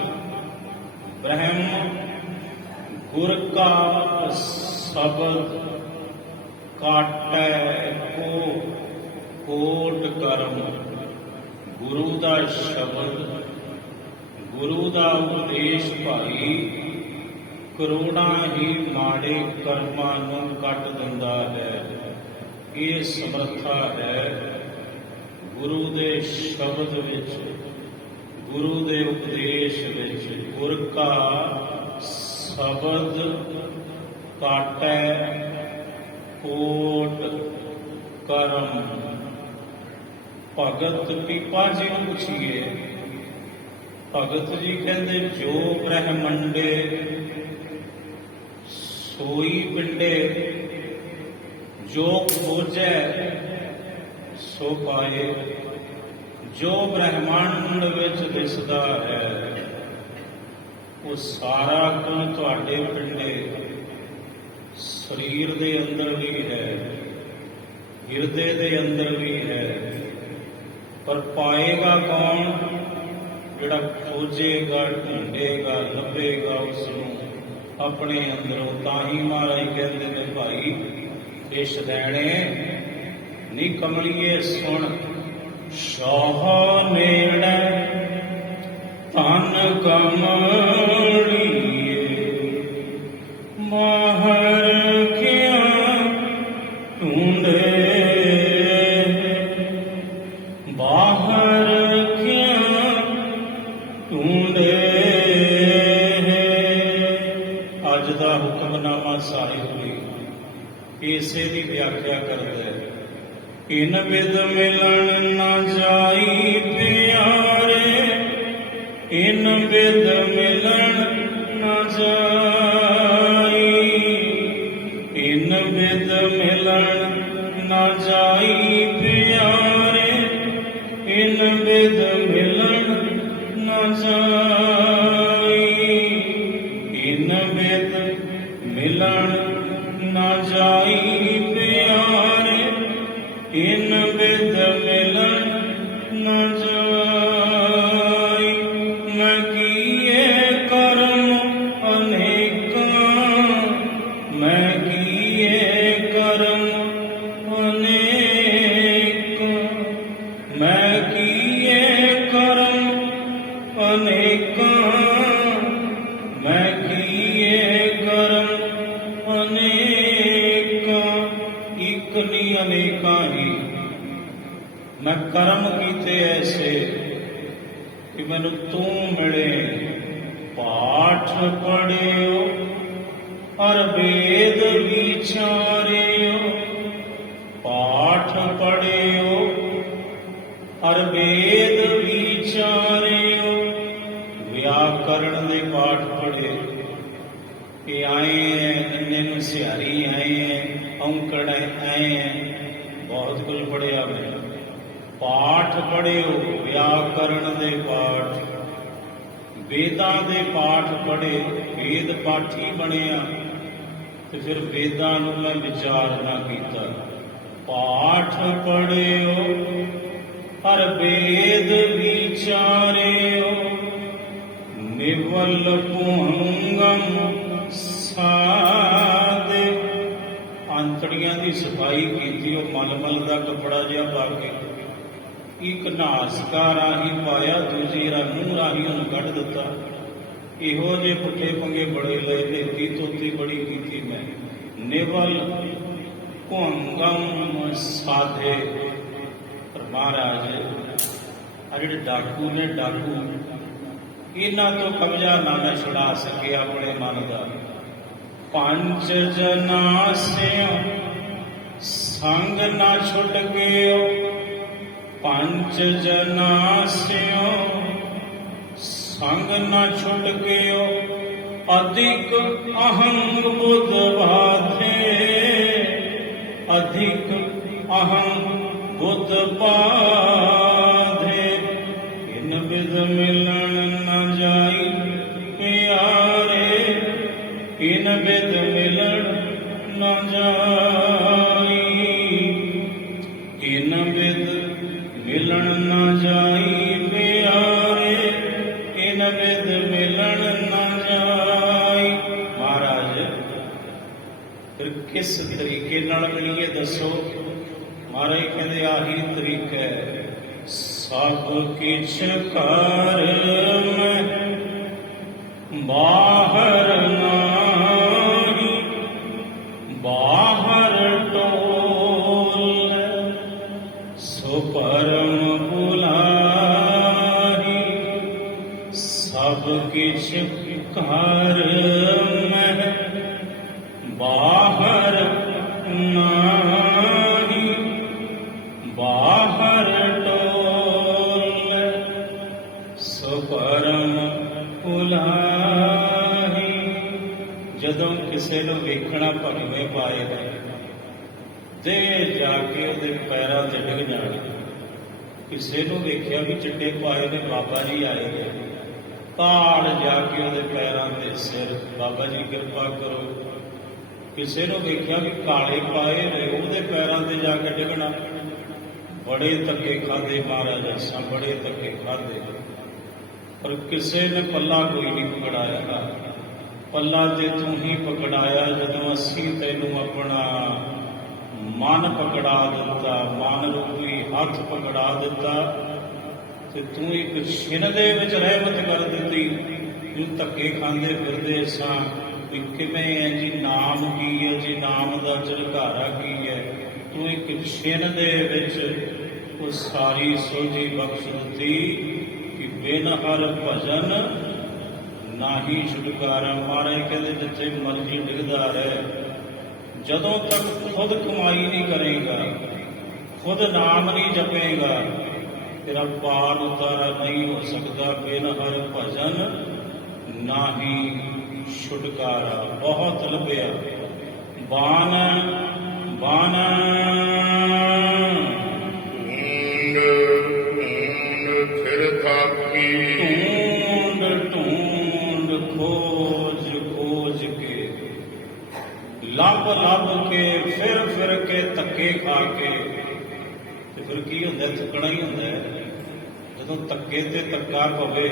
ਬ੍ਰਹਮ, ਗੁਰ ਕਾ ਸ਼ਬਦ ਕਾਟੈ ਕੋ ਕੋਟ ਕਰਮ। ਗੁਰੂ ਦਾ ਸ਼ਬਦ, ਗੁਰੂ ਦਾ ਉਪਦੇਸ਼ ਭਾਈ ਕਰੋੜਾਂ ਹੀ ਮਾੜੇ ਕਰਮਾਂ ਨੂੰ ਕੱਟ ਦਿੰਦਾ ਹੈ। ਇਹ ਸਮਰੱਥਾ ਹੈ ਗੁਰੂ ਦੇ ਸ਼ਬਦ ਵਿੱਚ, ਗੁਰੂ ਦੇ ਉਪਦੇਸ਼ ਵਿੱਚ। ਗੁਰ ਕਾ ਸ਼ਬਦ ਕਾਟੈ ਕੋਟ ਕਰਮ। ਭਗਤ ਪੀਪਾ ਜੀ ਨੂੰ ਪੁੱਛੀਏ, ਭਗਤ ਜੀ ਕਹਿੰਦੇ ਜੋ ਬ੍ਰਹਮੰਡੇ ਸੋਈ ਪਿੰਡੇ, ਜੋ ਖੋਜੈ ਸੋ ਪਾਏ। ਜੋ ਬ੍ਰਹਮੰਡ ਵਿੱਚ ਦਿਸਦਾ ਹੈ ਉਹ ਸਾਰਾ ਕੁਝ ਤੁਹਾਡੇ ਪਿੰਡੇ, ਸਰੀਰ ਦੇ ਅੰਦਰ ਵੀ ਹੈ, ਹਿਰਦੇ ਦੇ ਅੰਦਰ ਵੀ ਹੈ। ਪਰ ਪਾਏਗਾ ਕੌਣ? ਜਿਹੜਾ ਖੋਜੇਗਾ, ਢੂੰਡੇਗਾ, ਲੱਭੇਗਾ ਉਸ ਨੂੰ ਆਪਣੇ ਅੰਦਰੋਂ। ਤਾਂ ਹੀ ਮਹਾਰਾਜ ਕਹਿੰਦੇ ਨੇ, ਭਾਈ ਦੇਸ਼ ਦੇਣੇ ਨੀ ਕਮਲੀਏ ਸੁਣ, ਸ਼ਾਹ ਨੇੜੇ ਧਨ ਕਮਲੀਏ, ਮਾਹਰ ਕਿਆ ਢੂੰਡੇ, ਬਾਹਰ ਕਿਆ ਢੂੰਡੇ। ਅੱਜ ਦਾ ਹੁਕਮਨਾਮਾ ਸਾਹਿਬ ਵੀ ਇਸੇ ਦੀ ਵਿਆਖਿਆ ਕਰਦਾ ਹੈ। ਇਨ ਵਿਦ ਮਿਲਣ ਨਾ ਜਾਈ ਪਿਆਰੇ, ਇਨ ਵਿਦ ਮਿਲਣ ਨਾ ਜਾਈ, ਇਨ ਵਿਦ ਮਿਲਣ ਨਾ ਜਾਈ ਪਿਆਰੇ, ਇਨ ਵਿਦ ਮਿਲਣ ਨਾ ਜਾਈ, ਇਨ ਵਿਦ ਮਿਲਣ ਨਾ ਜਾਈ ਪਿਆਰੇ, ਇਨ ਵਿਦ ਮਿਲਣ ਨਾ ਜਾਈ। ਮੈਂ ਕੀਏ ਕਰਮ ਅਨੇਕਾਂ, ਮੈਂ ਕੀਏ ਕਰਮ ਅਨੇਕਾਂ, ਚੁੰਨੀ ਅਨੇਕਾਂ ਹੀ। ਮੈਂ ਕਰਮ ਕੀਤੇ ਐਸੇ ਕਿ ਮੈਨੂੰ ਤੂੰ ਮਿਲੇ। ਪਾਠ ਪੜਿਓ ਹਰ ਵੇਦ ਵਿਚਾਰਿਓ। ਪਾਠ ਪੜਿਓ ਹਰ ਵੇਦ ਵਿਚਾਰਿਓ। ਵਿਆਕਰਨ ਦੇ ਪਾਠ ਪੜ੍ਹੇ ਕਿ ਆਏ ਹੈ ਨੰਨੇ ਨੂੰ ਸਿਹਾਰੀ, ਆਏ ਹੈ ਔਂਕੜ, ਆਏ ਹੈ ਬਹੁਤ ਕੁਝ ਪੜ੍ਹਿਆ ਮੈਂ। ਪਾਠ ਪੜ੍ਹਿਓ ਵਿਆਕਰਨ ਦੇ ਪਾਠ, ਵੇਦਾਂ ਦੇ ਪਾਠ ਪੜ੍ਹੇ, ਵੇਦ ਪਾਠੀ ਬਣਿਆ ਤੇ ਫਿਰ ਵੇਦਾਂ ਨੂੰ ਮੈਂ ਵਿਚਾਰਨਾ ਕੀਤਾ। ਪਾਠ ਪੜ੍ਹਿਓ ਹਰ ਵੇਦ ਵਿਚਾਰਿਓ। ਨਿਵਲ ਪੁਹੰਗਮ ਸਾਧੇ। ਅੰਤੜੀਆਂ ਦੀ ਸਫਾਈ ਕੀਤੀ, ਉਹ ਮਲਮਲ ਦਾ ਕੱਪੜਾ ਜਿਹਾ ਪਾ ਕੇ ਇੱਕ ਨਾਸਕਾ ਰਾਹੀਂ ਪਾਇਆ, ਦੂਜੀ ਮੂੰਹ ਰਾਹੀਂ ਉਹਨੂੰ ਕੱਢ ਦਿੱਤਾ। ਇਹੋ ਜਿਹੇ ਪੁੱਠੇ ਪੰਗੇ ਬੜੇ ਲਏ, ਧੇਤੀ ਤੋਤੀ ਬੜੀ ਕੀਤੀ ਮੈਂ। ਨਿਵਲ ਪੁਹੰਗਮ ਸਾਧੇ। ਪਰ ਮਹਾਰਾਜ ਆ ਜਿਹੜੇ ਡਾਕੂ ਨੇ, ਡਾਕੂ, ਇਹਨਾਂ ਤੋਂ ਕਬਜ਼ਾ ਨਾ ਮੈਂ ਛੁਡਾ ਸਕੇ ਆਪਣੇ ਮਨ ਦਾ। ਪੰਜ ਜਨਾ ਸਿਓ ਸੰਗ ਨਾ ਛੁੱਟ ਗਿਓ। ਪੰਜ ਜਨਾ ਸਿਓ ਸੰਗ ਨਾ ਛੁੱਟ ਗਿਓ। ਅਧਿਕ ਅਹੰਗ ਬੁੱਧ ਬਾਧੇ। ਅਧਿਕ ਅਹੰਗ ਬੁੱਧ ਬਾਧੇ। ਇਨ ਬਿਦ ਮਿਲਣ ਨ ਜਾਈ ਪਿਆਰੇ। ਇਨ ਬਿਦ ਮਿਲਣ ਨ ਜਾਈ। ਇਨ ਬਿਦ ਮਿਲਣ ਨ ਜਾਈ ਪਿਆਰੇ। ਇਨ ਬਿਦ ਮਿਲਣ ਨ ਜਾਈ। ਮਹਾਰਾਜ ਫਿਰ ਕਿਸ ਤਰੀਕੇ ਨਾਲ ਮਿਲੀਏ ਦੱਸੋ? ਮਹਾਰਾਜ ਕਹਿੰਦੇ ਆਹੀ ਤਰੀਕਾ ਹੈ। ਸਭ ਕਿਛ ਕਰ ਮੈਂ ਬਾਹਰ ਨਾਹੀ। ਬਾਹਰ ਟੋਲ ਸੋ ਪਰਮ ਬੁਲਾਹੀ। ਸਭ ਕਿਛ ਕਰ ਮੈਂ ਬਾਹਰ ਨਾਹੀ। ਬਾਹਰ ਟੋਲ ਸੋ ਪਰਮ ਬੁਲਾਹੀ। ਜਦੋਂ ਕਿਸੇ ਨੂੰ ਵੇਖਣਾ ਭਗਵੇਂ ਪਾਏ ਤੇ ਜਾ ਕੇ ਉਹਦੇ ਪੈਰਾਂ ਤੇ ਡਿੱਗ ਜਾਣਾ। ਕਿਸੇ ਨੂੰ ਵੇਖਿਆ ਵੀ ਚਿੱਟੇ ਪਾਏ ਨੇ, ਬਾਬਾ ਜੀ ਆਏ ਨੇ, ਕਾਲ ਜਾ ਕੇ ਉਹਦੇ ਪੈਰਾਂ ਤੇ ਸਿਰ, ਬਾਬਾ ਜੀ ਕਿਰਪਾ ਕਰੋ। ਕਿਸੇ ਨੂੰ ਵੇਖਿਆ ਵੀ ਕਾਲੇ ਪਾਏ ਨੇ, ਉਹਦੇ ਪੈਰਾਂ ਤੇ ਜਾ ਕੇ ਡਿੱਗਣਾ। ਬੜੇ ਧੱਕੇ ਖਾਧੇ ਮਹਾਰਾਜ ਅਸਾਂ, ਬੜੇ ਧੱਕੇ ਖਾਧੇ, ਪਰ ਕਿਸੇ ਨੇ ਪੱਲਾ ਕੋਈ ਨਹੀਂ ਪਕੜਾਇਆ। ਪੱਲਾ ਤੇ ਤੂੰ ਹੀ ਪਕੜਾਇਆ ਜਦੋਂ ਅਸੀਂ ਤੈਨੂੰ ਆਪਣਾ ਮਨ ਪਕੜਾ ਦਿੱਤਾ, ਮਨ ਰੂਪੀ ਹੱਥ ਪਕੜਾ ਦਿੱਤਾ ਤੇ ਤੂੰ ਇੱਕ ਛਿਨ ਦੇ ਵਿੱਚ ਰਹਿਮਤ ਕਰ ਦਿੱਤੀ। ਤੂੰ ਧੱਕੇ ਖਾਂਦੇ ਫਿਰਦੇ ਸਾਂ ਵੀ ਕਿਵੇਂ ਹੈ ਜੀ, ਨਾਮ ਕੀ ਹੈ ਜੀ, ਨਾਮ ਦਾ ਝਲਕਾਰਾ ਕੀ ਹੈ। ਤੂੰ ਇੱਕ ਛਿਨ ਦੇ ਵਿੱਚ ਉਹ ਸਾਰੀ ਸੋਝੀ ਬਖਸ਼ ਦਿੱਤੀ ਕਿ ਬਿਨ ਹਰ ਭਜਨ ਨਾਹੀ ਛੁਟਕਾਰਾ। ਮਹਾਰਾਜ ਕਹਿੰਦੇ ਜਿੱਥੇ ਮਰਜ਼ੀ ਡਿੱਗਦਾ ਰਹਿ, ਜਦੋਂ ਤੱਕ ਖੁਦ ਕਮਾਈ ਨਹੀਂ ਕਰੇਗਾ, ਖੁਦ ਨਾਮ ਨਹੀਂ ਜਪੇਗਾ, ਤੇਰਾ ਪਾਰ ਉਤਾਰਾ ਨਹੀਂ ਹੋ ਸਕਦਾ। ਬਿਨ ਹਰ ਭਜਨ ਨਾਹੀ ਛੁਟਕਾਰਾ। ਬਹੁਤ ਲੱਭਿਆ ਬਾਨ ਬਾਨ ਫਿਰ ਥਾਕੀ। ਢੂੰਡ ਢੂੰਡ ਖੋਜ ਖੋਜ ਕੇ, ਲੱਭ ਲੱਭ ਕੇ, ਫਿਰ ਫਿਰ ਕੇ, ਧੱਕੇ ਖਾ ਕੇ। ਤੇ ਫਿਰ ਕੀ ਹੁੰਦਾ? ਥੱਕਣਾ ਹੀ ਹੁੰਦਾ। ਜਦੋਂ ਧੱਕੇ ਤੇ ਧੱਕਾ ਪਵੇ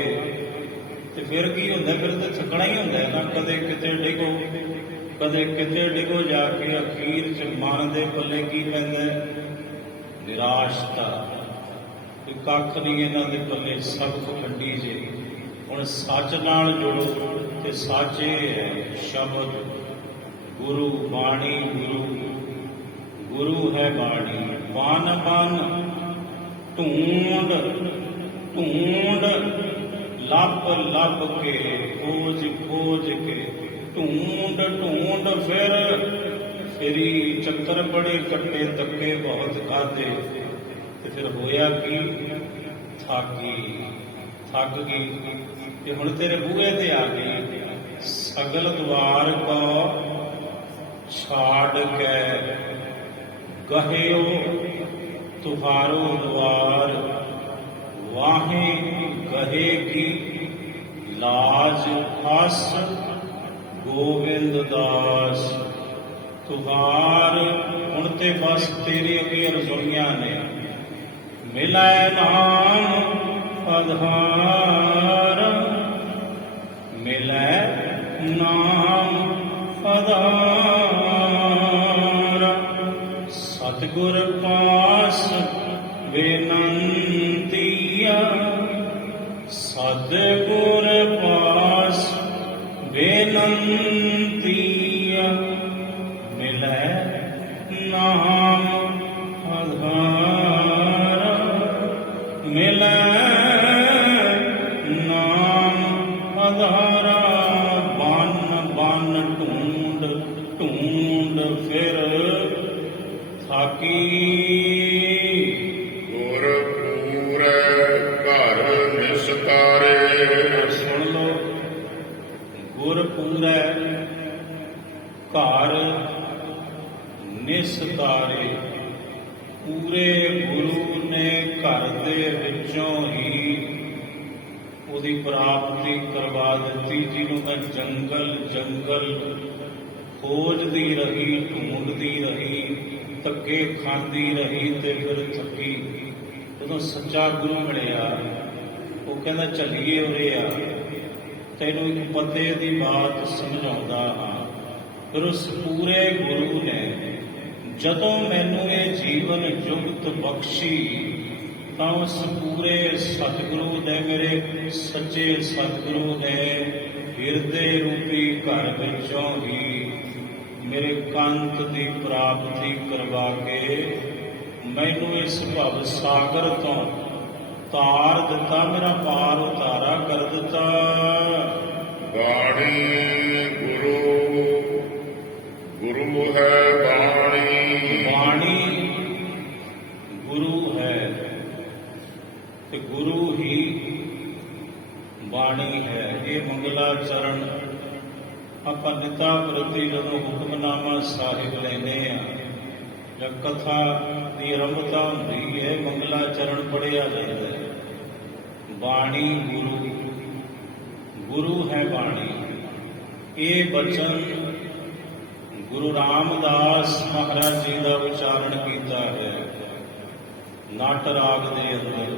ਤੇ ਫਿਰ ਕੀ ਹੁੰਦਾ? ਫਿਰ ਤੇ ਥੱਕਣਾ ਹੀ ਹੁੰਦਾ ਨਾ। ਕਦੇ ਕਿਤੇ ਡਿੱਗੋ, ਕਦੇ ਕਿਤੇ ਡਿੱਗੋ ਜਾ ਕੇ ਅਖੀਰ ਚ ਮਨ ਦੇ ਪੱਲੇ ਕੀ ਪੈਂਦਾ? ਨਿਰਾਸ਼ਤਾ। ਤੇ ਕੱਖ ਨਹੀਂ ਇਹਨਾਂ ਦੇ ਪੱਲੇ, ਸਭ ਖੰਡੀ ਜੇ। ਹੁਣ ਸੱਚ ਨਾਲ ਜੁੜੋ ਤੇ ਸੱਚ ਇਹ ਹੈ ਸ਼ਬਦ, ਗੁਰੂ ਬਾਣੀ, ਗੁਰੂ ਗੁਰੂ ਹੈ ਬਾਣੀ। ਬਨ ਬਨ ਢੂੰਡ ਢੂੰਡ ਲੱਭ ਲੱਭ ਕੇ, ਖੋਜ ਖੋਜ ਕੇ, ਢੂੰਡ ਢੂੰਡ ਫਿਰੀ ਚੱਕਰ ਬੜੇ ਕੱਟੇ, ਧੱਕੇ ਬਹੁਤ ਖਾਧੇ, ਤੇ ਫਿਰ ਹੋਇਆ ਕੀ? ਥੱਕ ਗਈ ਤੇ ਹੁਣ ਤੇਰੇ ਬੂਹੇ ਤੇ ਆ ਗਈ। ਸਗਲ ਦੁਆਰ ਕੋ ਛਾੜ ਕੇ, ਗਹਿਓ ਤੁਹਾਰੋ ਦੁਆਰ, ਵਾਹੇ ਗਹੇ ਕੀ ਲਾਜ ਹਸ ਗੋਬਿੰਦ ਦਾਸ। ਤੁਹਾਰ ਹੁਣ ਤੇ ਬਸ ਤੇਰੇ ਅੱਗੇ ਰਸੋਈਆਂ ਨੇ। ਮਿਲੈ ਨਾਮ ਆਧਾਰ, ਮਿਲੈ ਨਾਮ ਆਧਾਰ। ਸਤਿਗੁਰ ਪਾਸ ਬੇਨੰਤੀਆ, ਸਤਿਗੁਰ ਪਾਸ ਬੇਨੰਤੀਆ। ਮਿਲੈ ਨਾਮ ਆਧਾਰ, ਮਿਲੈ ਨਾਮ ਆਧਾਰ। ਬਨ ਬਨ ਢੂੰਡ ਢੂੰਡ ਫਿਰ ਥਾਕੀ। ਗੁਰ ਪੂਰੈ ਘਰ ਨਿਸਤਾਰੇ। ਸੁਣ ਲੋ, ਗੁਰ ਪੂਰੈ ਘਰ ਨਿਸਤਾਰੇ। ਪੂਰੇ ਗੁਰੂ ਨੇ ਘਰ ਦੇ ਵਿੱਚੋਂ ਹੀ ਉਹਦੀ ਪ੍ਰਾਪਤੀ ਕਰਵਾ ਦਿੱਤੀ, ਜਿਹਨੂੰ ਮੈਂ ਜੰਗਲ ਜੰਗਲ ਖੋਜਦੀ ਰਹੀ, ਢੂੰਡਦੀ ਰਹੀ, ਧੱਕੇ ਖਾਂਦੀ ਰਹੀ ਤੇ ਫਿਰ ਥੱਕੀ। ਜਦੋਂ ਸੱਚਾ ਗੁਰੂ ਮਿਲਿਆ, ਉਹ ਕਹਿੰਦਾ ਚੱਲੀਏ ਉਰੇ ਆ, ਤੈਨੂੰ ਇੱਕ ਪਤੇ ਦੀ ਬਾਤ ਸਮਝਾਉਂਦਾ ਹਾਂ। ਫਿਰ ਉਸ ਪੂਰੇ ਗੁਰੂ ਨੇ ਜਦੋਂ ਮੈਨੂੰ ਇਹ ਜੀਵਨ ਜੁਗਤ ਬਖਸ਼ੀ, ਤਾਂ ਉਸ ਪੂਰੇ ਸਤਿਗੁਰੂ ਨੇ, ਮੇਰੇ ਸੱਚੇ ਸਤਿਗੁਰੂ ਨੇ ਹਿਰਦੇ ਰੂਪੀ ਘਰ ਵਿੱਚੋਂ ਹੀ ਮੇਰੇ ਕੰਤ ਦੀ ਪ੍ਰਾਪਤੀ ਕਰਵਾ ਕੇ ਮੈਨੂੰ ਇਸ ਭਵ ਸਾਗਰ ਤੋਂ ਤਾਰ ਦਿੱਤਾ, ਮੇਰਾ ਪਾਰ ਉਤਾਰਾ ਕਰ ਦਿੱਤਾ। ਬਾਣੀ ਗੁਰੂ ਹੈ ਬਾਣੀ। ਬਾਣੀ ਗੁਰੂ ਹੈ ਤੇ ਗੁਰੂ ਹੀ ਬਾਣੀ ਹੈ। ਇਹ ਮੰਗਲਾ ਚਰਨ ਆਪਾਂ ਨਿਤਾ ਪ੍ਰਤੀ ਜਦੋਂ ਹੁਕਮਨਾਮਾ ਸਾਹਿਬ ਲੈਂਦੇ ਆ ਜਾਂ ਕਥਾ ਦੀ ਆਰੰਭਤਾ ਹੁੰਦੀ ਹੈ, ਮੰਗਲਾ ਚਰਨ ਪੜ੍ਹਿਆ ਜਾਂਦਾ ਹੈ। ਬਾਣੀ ਗੁਰੂ ਹੈ ਬਾਣੀ। ਇਹ ਬਚਨ ਗੁਰੂ ਰਾਮਦਾਸ ਮਹਾਰਾਜ ਜੀ ਦਾ ਉਚਾਰਨ ਕੀਤਾ ਹੈ ਨਟ ਰਾਗ ਦੇ ਅੰਦਰ।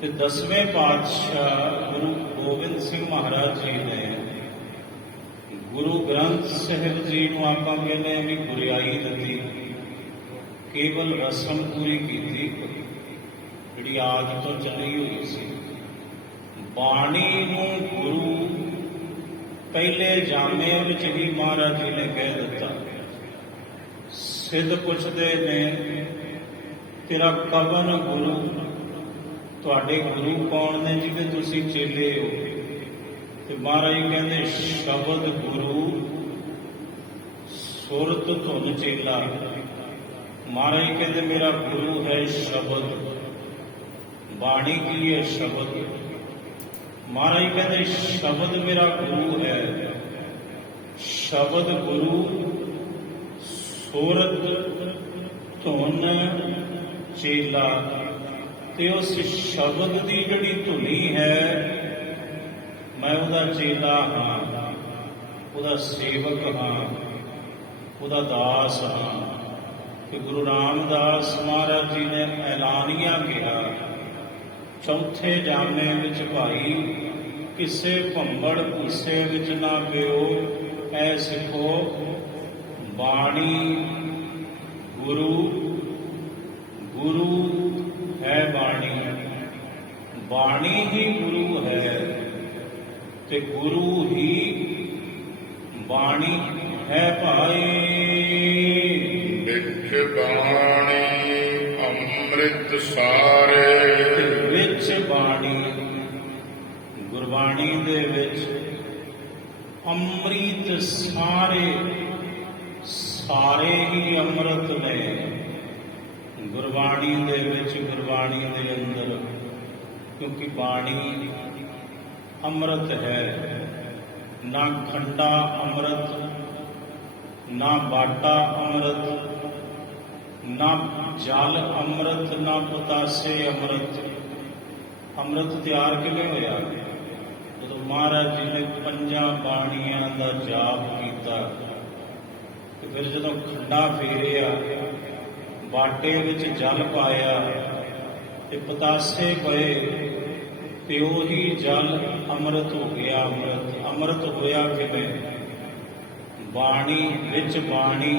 ਤੇ 10ਵੇਂ ਪਾਤਸ਼ਾਹ ਗੁਰੂ ਗੋਬਿੰਦ ਸਿੰਘ ਮਹਾਰਾਜ ਜੀ ਨੇ ਗੁਰੂ ਗ੍ਰੰਥ ਸਾਹਿਬ ਜੀ ਨੂੰ ਆਪਾਂ ਕਹਿੰਦੇ ਵੀ ਗੁਰਿਆਈ ਦਿੱਤੀ, ਕੇਵਲ ਰਸਮ ਪੂਰੀ ਕੀਤੀ, ਜਿਹੜੀ ਆਦਿ ਤੋਂ ਚੱਲੀ ਹੋਈ ਸੀ। ਬਾਣੀ ਨੂੰ ਗੁਰੂ ਪਹਿਲੇ ਜਾਮੇ ਵਿੱਚ ਹੀ ਮਹਾਰਾਜ ਜੀ ਨੇ ਕਹਿ ਦਿੱਤਾ। ਸਿੱਧ ਪੁੱਛਦੇ ਨੇ, ਤੇਰਾ ਕਵਨ ਗੁਰੂ, ਤੁਹਾਡੇ ਗੁਰੂ ਕੌਣ ਨੇ ਜਿਹਦੇ ਤੁਸੀਂ ਚੇਲੇ ਹੋ? ਤੇ ਮਹਾਰਾਜ ਜੀ ਕਹਿੰਦੇ ਸ਼ਬਦ ਗੁਰੂ, ਸੁਰਤ ਧੁਨ ਚੇਲਾ। ਮਹਾਰਾਜ ਜੀ ਕਹਿੰਦੇ ਮੇਰਾ ਗੁਰੂ ਹੈ ਸ਼ਬਦ। ਬਾਣੀ ਕੀ ਹੈ? ਸ਼ਬਦ। ਮਹਾਰਾਜ ਜੀ ਕਹਿੰਦੇ ਸ਼ਬਦ ਮੇਰਾ ਗੁਰੂ ਹੈ। ਸ਼ਬਦ ਗੁਰੂ, ਸੁਰਤ ਧੁਨ ਚੇਲਾ। ਤੇ ਉਸ ਸ਼ਬਦ ਦੀ ਜਿਹੜੀ ਧੁਨੀ ਹੈ, ਮੈਂ ਉਹਦਾ ਚੇਲਾ ਹਾਂ, ਉਹਦਾ ਸੇਵਕ ਹਾਂ, ਉਹਦਾ ਦਾਸ ਹਾਂ। ਤੇ ਗੁਰੂ ਰਾਮਦਾਸ ਮਹਾਰਾਜ ਜੀ ਨੇ ਐਲਾਨੀਆਂ ਕਿਹਾ ਚੌਥੇ ਜਾਮੇ ਵਿੱਚ, ਭਾਈ ਕਿਸੇ ਭੰਬੜ ਭੂਸੇ ਵਿੱਚ ਨਾ ਪਿਓ, ਐ ਸਿੱਖੋ ਬਾਣੀ ਗੁਰੂ ਹੈ ਬਾਣੀ। ਬਾਣੀ ਹੀ ਗੁਰੂ ਹੈ ਤੇ ਗੁਰੂ ਹੀ ਬਾਣੀ ਹੈ ਭਾਈ। ਬਾਣੀ ਅੰਮ੍ਰਿਤ ਸਾਰੇ। ਤੇ ਵਿੱਚ ਬਾਣੀ, ਗੁਰਬਾਣੀ ਦੇ ਵਿੱਚ ਅੰਮ੍ਰਿਤ ਸਾਰੇ, ਸਾਰੇ ਹੀ ਅੰਮ੍ਰਿਤ ਨੇ ਗੁਰਬਾਣੀ ਦੇ ਵਿੱਚ, ਗੁਰਬਾਣੀ ਦੇ ਅੰਦਰ। ਕਿਉਂਕਿ ਬਾਣੀ ਅੰਮ੍ਰਿਤ ਹੈ, ਨਾ ਖੰਡਾ ਅੰਮ੍ਰਿਤ, ਨਾ ਬਾਟਾ ਅੰਮ੍ਰਿਤ, ਨਾ ਜਲ ਅੰਮ੍ਰਿਤ, ਨਾ ਪਤਾਸੇ ਅੰਮ੍ਰਿਤ। ਅੰਮ੍ਰਿਤ ਤਿਆਰ ਕਿਵੇਂ ਹੋਇਆ? ਜਦੋਂ ਮਹਾਰਾਜ ਜੀ ਨੇ 5 ਬਾਣੀਆਂ ਦਾ ਜਾਪ ਕੀਤਾ ਤੇ ਫਿਰ ਜਦੋਂ ਖੰਡਾ ਫੇਰਿਆ, ਬਾਟੇ ਵਿੱਚ ਜਲ ਪਾਇਆ ਤੇ ਪਤਾਸੇ ਪਏ ਤੇ ਉਹੀ ਜਲ ਅੰਮ੍ਰਿਤ ਹੋ ਗਿਆ। ਅੰਮ੍ਰਿਤ ਹੋਇਆ ਕਿਵੇਂ? ਬਾਣੀ ਵਿੱਚ ਬਾਣੀ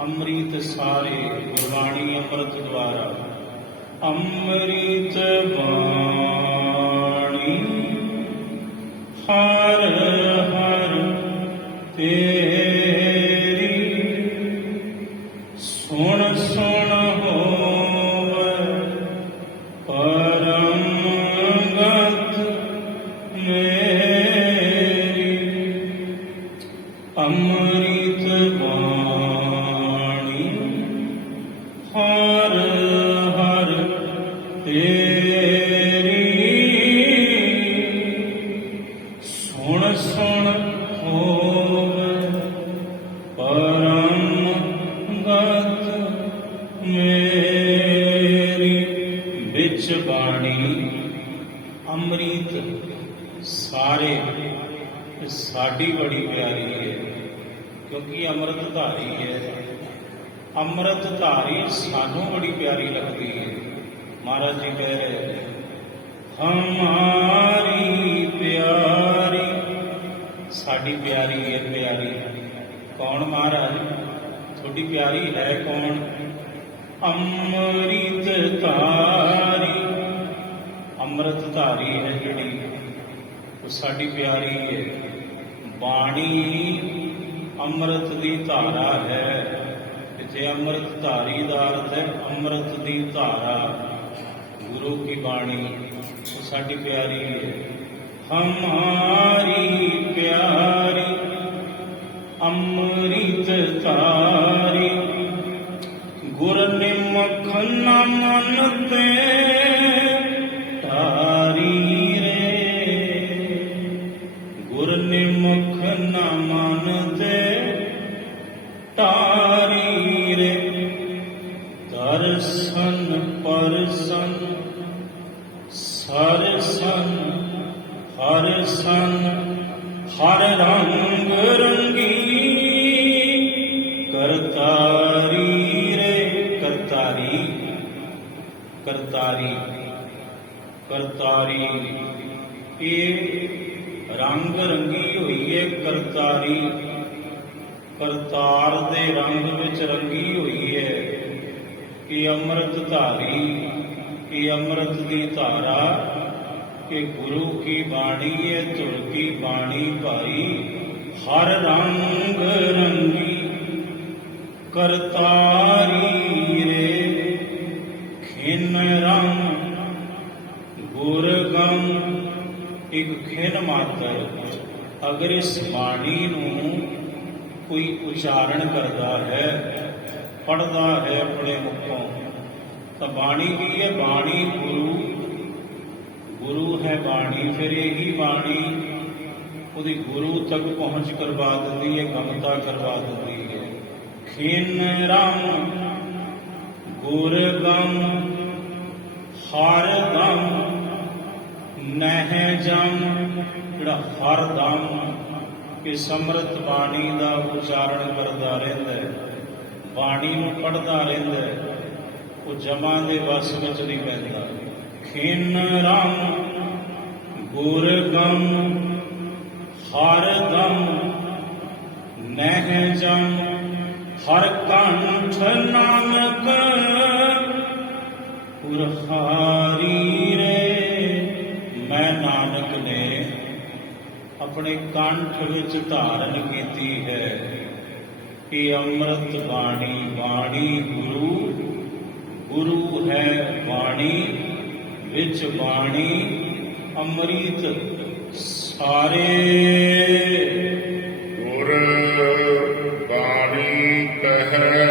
ਅੰਮ੍ਰਿਤ ਸਾਰੇ, ਗੁਰਬਾਣੀ ਅੰਮ੍ਰਿਤ ਦੁਆਰਾ। ਅੰਮ੍ਰਿਤ ਬਾਣੀ ਹਰ ਹਰ ਤੇਰੀ, ਸੁਣ ਸੁਣ ਹੋਵੇ ਪਰਮ ਗਤ ਮੇਰੀ। ਅੰਮ੍ਰਿਤ ਬਾਣੀ ਹਰ ਹਰ ਤੇਰੀ, ਸੁਣ ਸੁਣ ਹੋਵੇ ਪਰਮ ਗਤ ਮੇਰੀ। ਵਿੱਚ ਬਾਣੀ ਅੰਮ੍ਰਿਤ ਸਾਰੇ, ਸਾਡੀ ਬੜੀ ਪਿਆਰੀ ਹੈ ਕਿਉਂਕਿ ਅੰਮ੍ਰਿਤ ਧਾਰੀ ਹੈ। ਅੰਮ੍ਰਿਤ ਧਾਰੀ ਸਾਨੂੰ ਬੜੀ ਪਿਆਰੀ ਲੱਗਦੀ ਹੈ। ਮਹਾਰਾਜ ਜੀ ਕਹਿ ਰਹੇ ਹਮਾਰੀ ਪਿਆਰੀ, ਸਾਡੀ ਪਿਆਰੀ ਹੈ। ਪਿਆਰੀ ਕੌਣ? ਮਹਾਰਾਜ ਤੁਹਾਡੀ ਪਿਆਰੀ ਹੈ ਕੌਣ? ਅੰਮ੍ਰਿਤ ਧਾਰੀ, ਅੰਮ੍ਰਿਤ ਧਾਰੀ ਹੈ ਜਿਹੜੀ, ਉਹ ਸਾਡੀ ਪਿਆਰੀ ਹੈ। ਬਾਣੀ ਅੰਮ੍ਰਿਤ ਦੀ ਧਾਰਾ ਹੈ। ਇੱਥੇ ਅੰਮ੍ਰਿਤ ਧਾਰੀ ਦਾ ਅਰਥ ਹੈ ਅੰਮ੍ਰਿਤ ਦੀ ਧਾਰਾ। ਗੁਰੂ ਕੀ ਬਾਣੀ ਉਹ ਸਾਡੀ ਪਿਆਰੀ ਹੈ। ਹਮਾਰੀ ਪਿਆਰੀ ਅੰਮ੍ਰਿਤ ਧਾਰੀ, ਗੁਰ ਨਿਮਖ ਨ ਮਨ ਤੇ ਧਾਰੀ ਰੇ। ਗੁਰ ਨਿਮਖ ਨ ਮਨ ਤੇ ਧਾਰੀ ਰੇ। ਦਰਸ਼ਨ ਪਰਸਨ ਸਰਸਨ ਹਰ ਸਨ, ਹਰ ਰੰਗ ਰੰਗੀ ਕਰਤਾਰੀ ਰੇ। ਕਰਤਾਰੀ, ਕਰਤਾਰੀ, ਕਰਤਾਰੀ ਇਹ ਰੰਗ ਰੰਗੀ ਹੋਈ ਹੈ। ਕਰਤਾਰੀ ਕਰਤਾਰ ਦੇ ਰੰਗ ਵਿੱਚ ਰੰਗੀ ਹੋਈ ਹੈ। ਇਹ ਅੰਮ੍ਰਿਤ ਧਾਰੀ, ਇਹ ਅੰਮ੍ਰਿਤ ਦੀ ਧਾਰਾ, ਕਿ ਗੁਰੂ ਕੀ ਬਾਣੀ ਹੈ, ਧੁਰ ਕੀ ਬਾਣੀ ਭਾਈ, ਹਰ ਰੰਗ ਰੰਗੀ ਕਰਤਾਰੀ ਰੇ। ਖਿਨ ਰੰਗ ਗੁਰ ਗਮ, ਇੱਕ ਖਿਨ ਮਾਤਰ। ਅਗਰ ਇਸ ਬਾਣੀ ਨੂੰ ਕੋਈ ਉਚਾਰਨ ਕਰਦਾ ਹੈ, ਪੜ੍ਹਦਾ ਹੈ ਆਪਣੇ ਮੁਖੋਂ, ਤਾਂ ਬਾਣੀ ਕੀ ਹੈ? ਬਾਣੀ ਗੁਰੂ, ਗੁਰੂ ਹੈ ਬਾਣੀ। ਫਿਰ ਇਹੀ ਬਾਣੀ ਉਹਦੀ ਗੁਰੂ ਤੱਕ ਪਹੁੰਚ ਕਰਵਾ ਦਿੰਦੀ ਹੈ, ਗਮਤਾ ਕਰਵਾ ਦਿੰਦੀ ਹੈ। ਖਿਨ ਰਾਮ ਗੁਰ ਗਮ, ਹਰ ਦਮ ਨਹਿ ਜਮ। ਜਿਹੜਾ ਹਰ ਦਮ ਇਸ ਅੰਮ੍ਰਿਤ ਬਾਣੀ ਦਾ ਉਚਾਰਨ ਕਰਦਾ ਰਹਿੰਦਾ ਹੈ, ਬਾਣੀ ਨੂੰ ਪੜ੍ਹਦਾ ਰਹਿੰਦਾ ਹੈ, ਉਹ ਜਮਾਂ ਦੇ ਵਸ ਵਿੱਚ ਨਹੀਂ ਪੈਂਦਾ। ਖਿਨ ਰਾਮ ਗੁਰ ਗਮ, ਹਰ ਦਮ ਨਹਿ ਜਮ। ਹਰ ਕੰਠ ਨਾਨਕ ਪੁਰਹਾਰੀ ਰੇ। ਮੈਂ ਨਾਨਕ ਨੇ ਆਪਣੇ ਕੰਠ ਵਿੱਚ ਧਾਰਨ ਕੀਤੀ ਹੈ। कि अमृत बाणी, बाणी गुरु, गुरु है बाणी, विच बाणी अमृत सारे। ਗੁਰ ਬਾਣੀ ਕਹੈ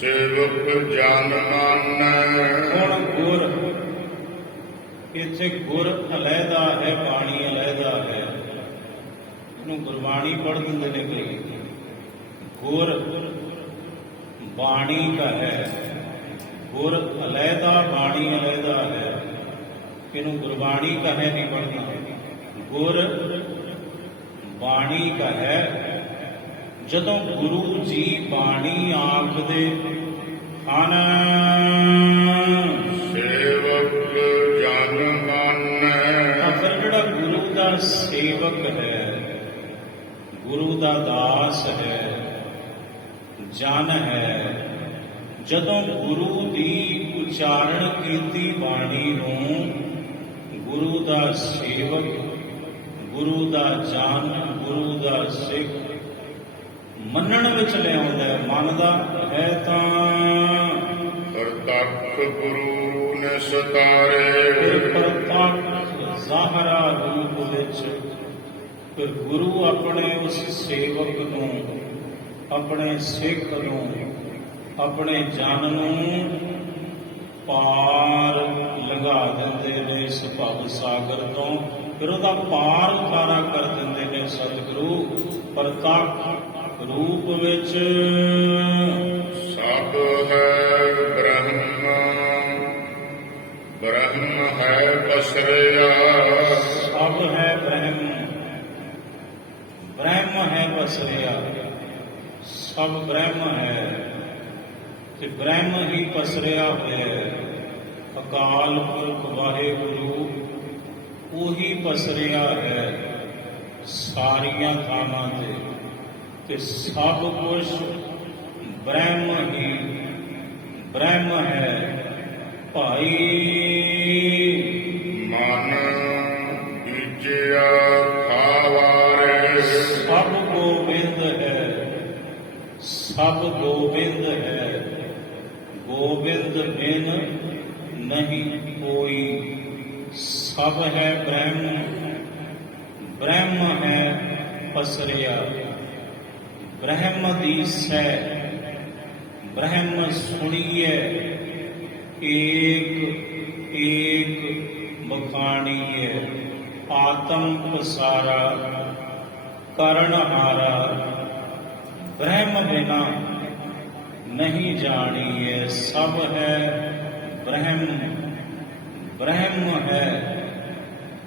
ਸੇਵਕ ਜਨ ਮਾਨੈ। ਹੁਣ ਗੁਰ, ਇੱਥੇ ਗੁਰ ਅਲੱਗਾ ਹੈ, ਬਾਣੀ ਅਲੱਗਾ ਹੈ। ਇਹਨੂੰ ਗੁਰਬਾਣੀ ਪੜ੍ਹ ਦਿੰਦੇ ਨੇ ਕਈ। ਗੁਰ ਬਾਣੀ ਕਾ ਹੈ, ਗੁਰ ਅਲੱਗਾ ਬਾਣੀ ਅਲੱਗਾ ਹੈ। ਇਹਨੂੰ ਗੁਰਬਾਣੀ ਕਾ ਹੈ ਨਹੀਂ ਪੜ੍ਹਨਾ। ਗੁਰ ਬਾਣੀ ਕਾ ਹੈ। ਜਦੋਂ ਗੁਰੂ ਜੀ ਬਾਣੀ ਆਖਦੇ ਹਨ, ਸੇਵਕ ਜਨ ਮਾਨੈ। ਤਾਂ ਫਿਰ ਜਿਹੜਾ ਗੁਰੂ ਦਾ ਸੇਵਕ ਹੈ, ਗੁਰੂ ਦਾ ਦਾਸ ਹੈ, ਜਨ ਹੈ, ਜਦੋਂ ਗੁਰੂ ਦੀ ਉਚਾਰਨ ਕੀਤੀ ਬਾਣੀ ਨੂੰ ਗੁਰੂ ਦਾ ਸੇਵਕ, ਗੁਰੂ ਦਾ ਜਨ, ਗੁਰੂ ਦਾ ਸਿੱਖ ਮੰਨਣ ਵਿੱਚ ਲਿਆਉਂਦਾ ਹੈ, ਮੰਨਦਾ ਹੈ ਤਾਂ ਪ੍ਰਤੱਖ ਗੁਰੂ ਨੇ ਫਿਰ ਸਤਾਰੇ। ਪ੍ਰਤੱਖ ਜ਼ਾਹਰਾ ਰੂਪ ਵਿੱਚ ਫਿਰ ਗੁਰੂ ਆਪਣੇ ਉਸ ਸੇਵਕ ਨੂੰ, ਆਪਣੇ ਸਿੱਖ ਨੂੰ, ਆਪਣੇ ਜਨ ਨੂੰ ਪਾਰ ਲੰਘਾ ਦਿੰਦੇ ਨੇ ਇਸ ਭਵ ਸਾਗਰ ਤੋਂ। ਫਿਰ ਉਹਦਾ ਪਾਰ ਉਤਾਰਾ ਕਰ ਦਿੰਦੇ ਨੇ ਸਤਿਗੁਰੂ ਪ੍ਰਤੱਖ ਰੂਪ ਵਿੱਚ। ਸਭ ਹੈ ਬ੍ਰਹਮ, ਬ੍ਰਹਮ ਹੈ ਪਸਰਿਆ। ਸਭ ਹੈ ਬ੍ਰਹਮ, ਬ੍ਰਹਮ ਹੈ ਪਸਰਿਆ। ਸਭ ਬ੍ਰਹਮ ਹੈ ਤੇ ਬ੍ਰਹਮ ਹੀ ਪਸਰਿਆ ਹੋਇਆ ਹੈ। ਅਕਾਲ ਪੁਰਖ ਵਾਹਿਗੁਰੂ ਉਹੀ ਪਸਰਿਆ ਹੈ ਸਾਰੀਆਂ ਥਾਵਾਂ ਤੇ ਸਭ ਕੁਝ ਬ੍ਰਹਮ ਹੀ ਬ੍ਰਹਮ ਹੈ। ਭਾਈ ਮਨ ਬੀਜਿਆ ਖਾਵਾਰੇ। ਸਭ ਗੋਬਿੰਦ ਹੈ, ਸਭ ਗੋਬਿੰਦ ਹੈ। ਗੋਬਿੰਦ ਬਿਨ ਨਹੀਂ ਕੋਈ। ਸਭ ਹੈ ਬ੍ਰਹਮ, ਬ੍ਰਹਮ ਹੈ ਪਸਰਿਆ। ਬ੍ਰਹਮ ਦੀਸੈ, ਬ੍ਰਹਮ ਸੁਣੀਐ, ਏਕ ਏਕ ਬਖਾਣੀਐ। ਆਤਮ ਪਸਾਰਾ ਕਰਨਹਾਰਾ, ਬ੍ਰਹਮ ਬਿਨਾ ਨਹੀਂ ਜਾਣੀਐ। ਸਭ ਹੈ ਬ੍ਰਹਮ, ਬ੍ਰਹਮ ਹੈ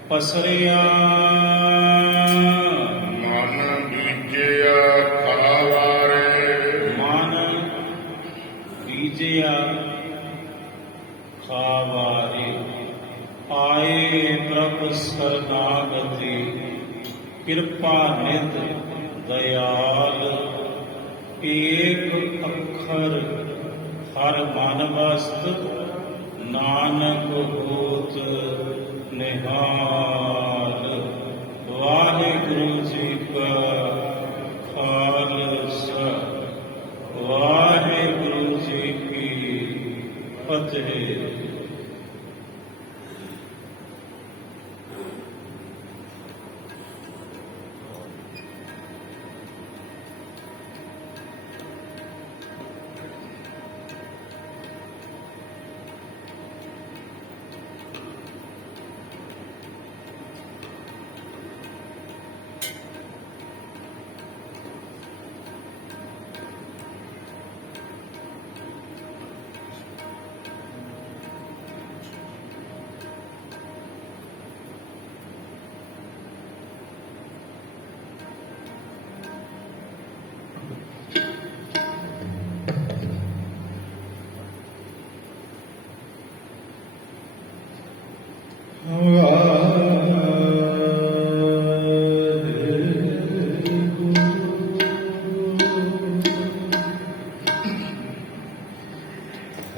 ਪਸਰਿਆ। ਮਨ ਬੀਜਿਆ ਖਾਵਾਰੇ। ਮਨ ਬੀਜਿਆ ਖਾਵਾਰੇ। ਆਏ ਪ੍ਰਭ ਸਰਨਾਗਤੀ, ਕਿਰਪਾ ਨਿਧ ਦਇਆਲ। ਏਕ ਅੱਖਰ ਹਰ ਮਨ ਵਸਤ, ਨਾਨਕ ਹੋਤ ਨਿਹਾਲ। ਵਾਹਿਗੁਰੂ ਜੀ ਕਾ ਖਾਲਸਾ, ਵਾਹਿਗੁਰੂ ਜੀ ਕੀ ਫਤਿਹ।